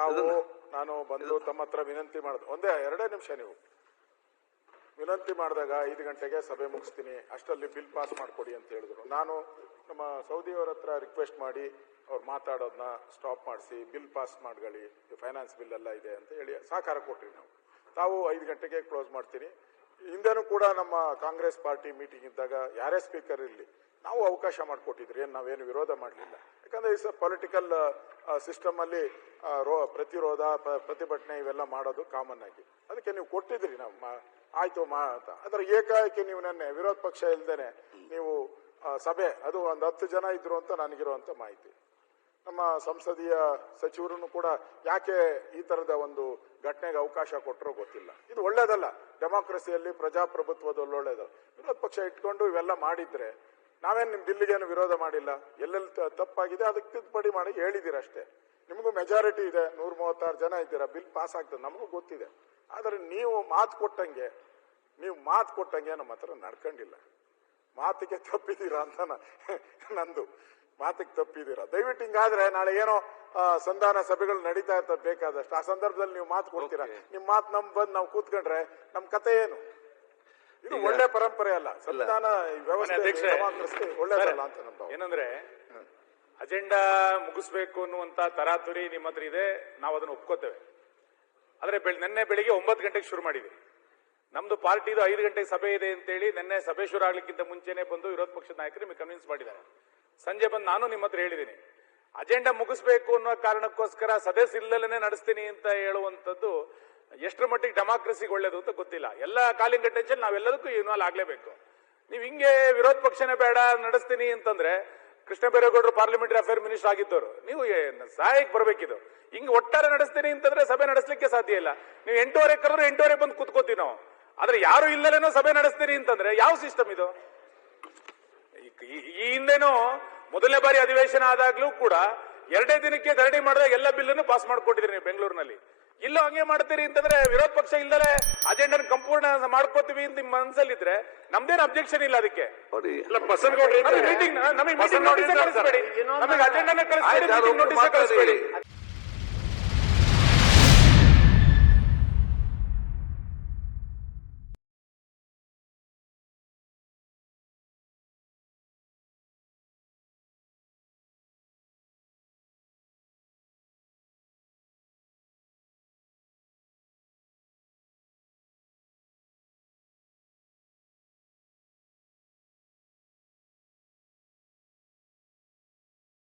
ತಾವು ನಾನು ಬಂದು ತಮ್ಮ ಹತ್ರ ವಿನಂತಿ ಮಾಡಿದೆ. ಒಂದೇ ಎರಡೇ ನಿಮಿಷ ನೀವು. ವಿನಂತಿ ಮಾಡಿದಾಗ ಐದು ಗಂಟೆಗೆ ಸಭೆ ಮುಗಿಸ್ತೀನಿ. ಅಷ್ಟರಲ್ಲಿ ಬಿಲ್ ಪಾಸ್ ಮಾಡಿಕೊಡಿ ಅಂತ ಹೇಳಿದ್ರು. ನಾನು ನಮ್ಮ ಸೌದಿಯವರ ಹತ್ರ ರಿಕ್ವೆಸ್ಟ್ ಮಾಡಿ ಅವ್ರು ಮಾತಾಡೋದನ್ನ ಸ್ಟಾಪ್ ಮಾಡಿಸಿ ಬಿಲ್ ಪಾಸ್ ಮಾಡ್ಕೊಳ್ಳಿ ಫೈನಾನ್ಸ್ ಬಿಲ್ ಎಲ್ಲ ಇದೆ ಅಂತ ಹೇಳಿ ಸಹಕಾರ ಕೊಟ್ರಿ ನಾವು. ತಾವು ಐದು ಗಂಟೆಗೆ ಕ್ಲೋಸ್ ಮಾಡ್ತೀನಿ. ಹಿಂದೆನೂ ಕೂಡ ನಮ್ಮ ಕಾಂಗ್ರೆಸ್ ಪಾರ್ಟಿ ಮೀಟಿಂಗ್ ಇದ್ದಾಗ ಯಾರೇ ಸ್ಪೀಕರ್ ಇರಲಿ, ನಾವು ಅವಕಾಶ ಮಾಡಿಕೊಟ್ಟಿದ್ರಿ ಏನು ನಾವೇನು ವಿರೋಧ ಮಾಡಲಿಲ್ಲ. ಯಾಕಂದ್ರೆ ಇಸ್ ಪೊಲಿಟಿಕಲ್ ಸಿಸ್ಟಮ್ ಅಲ್ಲಿ ರೋ, ಪ್ರತಿರೋಧ ಪ್ರತಿಭಟನೆ ಇವೆಲ್ಲ ಮಾಡೋದು ಕಾಮನ್ ಆಗಿ. ಅದಕ್ಕೆ ನೀವು ಕೊಟ್ಟಿದ್ರಿ ನಾವು ಆಯ್ತು ಮಾ, ಅಂತ. ಅದ್ರ ಏಕಾಏಕಿ ನೀವು ನೆನ್ನೆ ವಿರೋಧ ಪಕ್ಷ ಇಲ್ದೇನೆ ನೀವು ಸಭೆ, ಅದು ಒಂದು ಹತ್ತು ಜನ ಇದ್ರು ಅಂತ ನನಗಿರುವಂಥ ಮಾಹಿತಿ. ನಮ್ಮ ಸಂಸದೀಯ ಸಚಿವರನ್ನು ಕೂಡ ಯಾಕೆ ಈ ತರದ ಒಂದು ಘಟನೆಗೆ ಅವಕಾಶ ಕೊಟ್ಟರೂ ಗೊತ್ತಿಲ್ಲ. ಇದು ಒಳ್ಳೇದಲ್ಲ. ಡೆಮಾಕ್ರಸಿಯಲ್ಲಿ ಪ್ರಜಾಪ್ರಭುತ್ವದಲ್ಲಿ ಒಳ್ಳೇದಲ್ಲ ವಿರೋಧ ಪಕ್ಷ ಇಟ್ಕೊಂಡು ಇವೆಲ್ಲ ಮಾಡಿದ್ರೆ ನಾವೇನು ನಿಮ್ಮ ಬಿಲ್ಲಿಗೇನು ವಿರೋಧ ಮಾಡಿಲ್ಲ? ಎಲ್ಲೆಲ್ಲಿ ತಪ್ಪಾಗಿದೆ? ಅದಕ್ಕೆ ತಿದ್ದುಪಡಿ ಮಾಡಿ ಹೇಳಿದ್ದೀರ ಅಷ್ಟೇ ನಿಮಗೂ ಮೆಜಾರಿಟಿ ಇದೆ. ನೂರ ಮೂವತ್ತಾರು ಜನ ಇದ್ದೀರಾ? ಬಿಲ್ ಪಾಸ್ ಆಗ್ತದೆ. ನಮಗೂ ಗೊತ್ತಿದೆ. ಆದರೆ ನೀವು ಮಾತು ಕೊಟ್ಟಂಗೆ, ನೀವು ಮಾತು ಕೊಟ್ಟಂಗೆ ನಮ್ಮ ಹತ್ರ ನಡ್ಕೊಂಡಿಲ್ಲ. ಮಾತಿಗೆ ತಪ್ಪಿದ್ದೀರಾ ಅಂತ ನಂದು. ಮಾತಿಗೆ ತಪ್ಪಿದ್ದೀರಾ? ದಯವಿಟ್ಟು ಹಿಂಗಾದ್ರೆ ನಾಳೆ ಏನೋ ಸಂಧಾನ ಸಭೆಗಳು ನಡೀತಾ ಇರ್ತದೆ ಬೇಕಾದಷ್ಟು. ಆ ಸಂದರ್ಭದಲ್ಲಿ ನೀವು ಮಾತು ಕೊಡ್ತೀರಾ? ನಿಮ್ ಮಾತು ನಮ್ ಬಂದ್ ನಾವು ಕೂತ್ಕೊಂಡ್ರೆ ನಮ್ ಕತೆ ಏನು? ಇದು ಒಳ್ಳೆ ಪರಂಪರೆ ಅಲ್ಲ. ಸಂವಿಧಾನ ವ್ಯವಸ್ಥೆ ಒಳ್ಳೇದಲ್ಲ ಅಂತ ಏನಂದ್ರೆ ಅಜೆಂಡಾ ಮುಗಿಸ್ಬೇಕು ಅನ್ನುವಂತ ತರಾತುರಿ ನಿಮ್ಮ ಹತ್ರ ಇದೆ ನಾವು ಅದನ್ನ ಒಪ್ಕೋತೇವೆ. ಆದ್ರೆ ಬೆಳ್ ನಿನ್ನೆ ಬೆಳಿಗ್ಗೆ ಒಂಬತ್ತು ಗಂಟೆಗೆ ಶುರು ಮಾಡಿದ್ವಿ. ನಮ್ದು ಪಾರ್ಟಿದು ಐದು ಗಂಟೆಗೆ ಸಭೆ ಇದೆ ಅಂತೇಳಿ ನಿನ್ನೆ ಸಭೆ ಶುರು ಆಗ್ಲಿಕ್ಕಿಂತ ಮುಂಚೆನೆ ಬಂದು ವಿರೋಧ ಪಕ್ಷದ ನಾಯಕರು ನಿಮಗೆ ಕನ್ವಿನ್ಸ್ ಮಾಡಿದ್ದಾರೆ. ಸಂಜೆ ಬಂದು ನಾನು ನಿಮ್ಮ ಹತ್ರ ಹೇಳಿದ್ದೀನಿ ಅಜೆಂಡಾ ಮುಗಿಸ್ಬೇಕು ಅನ್ನೋ ಕಾರಣಕ್ಕೋಸ್ಕರ ಸದಸ್ಯ ಇಲ್ಲಲೇನೆ ನಡೆಸ್ತೀನಿ ಅಂತ ಹೇಳುವಂಥದ್ದು ಎಷ್ಟರ ಮಟ್ಟಿಗೆ ಡೆಮಾಕ್ರಸಿಗೆ ಒಳ್ಳೇದು ಅಂತ ಗೊತ್ತಿಲ್ಲ. ಎಲ್ಲ ಕಾಲಿಂಗ್ ಅಟೆನ್ಷನ್ ನಾವೆಲ್ಲದಕ್ಕೂ ಇನ್ವಾಲ್ವ್ ಆಗಲೇಬೇಕು. ನೀವು ಹಿಂಗೆ ವಿರೋಧ ಪಕ್ಷನೇ ಬೇಡ, ನಡೆಸ್ತೀನಿ ಅಂತಂದ್ರೆ ಕೃಷ್ಣ ಬೈರೇಗೌಡರು ಪಾರ್ಲಿಮೆಂಟರಿ ಅಫೇರ್ ಮಿನಿಸ್ಟರ್ ಆಗಿದ್ದವರು, ನೀವು ಸಹಾಯಕ್ಕೆ ಬರಬೇಕಿದು. ಹಿಂಗೆ ಒಟ್ಟಾರೆ ನಡೆಸ್ತೀನಿ ಅಂತಂದ್ರೆ ಸಭೆ ನಡೆಸಲಿಕ್ಕೆ ಸಾಧ್ಯ ಇಲ್ಲ. ನೀವು ಎಂಟೂವರೆ ಕರೆದ್ರೆ ಎಂಟೂವರೆ ಬಂದು ಕೂತ್ಕೋತೀವಿ ನಾವು ಆದ್ರೆ ಯಾರು ಇಲ್ಲಲೇನೋ ಸಭೆ ನಡೆಸ್ತೀರಿ ಅಂತಂದ್ರೆ ಯಾವ ಸಿಸ್ಟಮ್ ಇದು? ಈ- ಹಿಂದೆನೂ ಮೊದಲನೇ ಬಾರಿ ಅಧಿವೇಶನ ಆದಾಗ್ಲೂ ಕೂಡ ಎರಡೇ ದಿನಕ್ಕೆ ಧರಣಿ ಮಾಡಿದಾಗ ಎಲ್ಲ ಬಿಲ್ಲನ್ನು ಪಾಸ್ ಮಾಡ್ಕೊಟ್ಟಿದ್ರಿ ನೀವು ಬೆಂಗಳೂರಿನಲ್ಲಿ. ಇಲ್ಲೂ ಹಂಗೆ ಮಾಡ್ತೀರಿ ಅಂತಂದ್ರೆ ವಿರೋಧ ಪಕ್ಷ ಇಲ್ಲದೆ ಅಜೆಂಡನ್ ಸಂಪೂರ್ಣ ಮಾಡ್ಕೋತೀವಿ ಅಂತ ನಿಮ್ಮ ಮನಸ್ಸಲ್ಲಿದ್ರೆ ನಮ್ದೇನು ಅಬ್ಜೆಕ್ಷನ್ ಇಲ್ಲ ಅದಕ್ಕೆ. ಮೀಟಿಂಗ್ ನಮಗೆ ಅಜೆಂಡನ. ಕಳಿಸ್ಬೇಡಿ.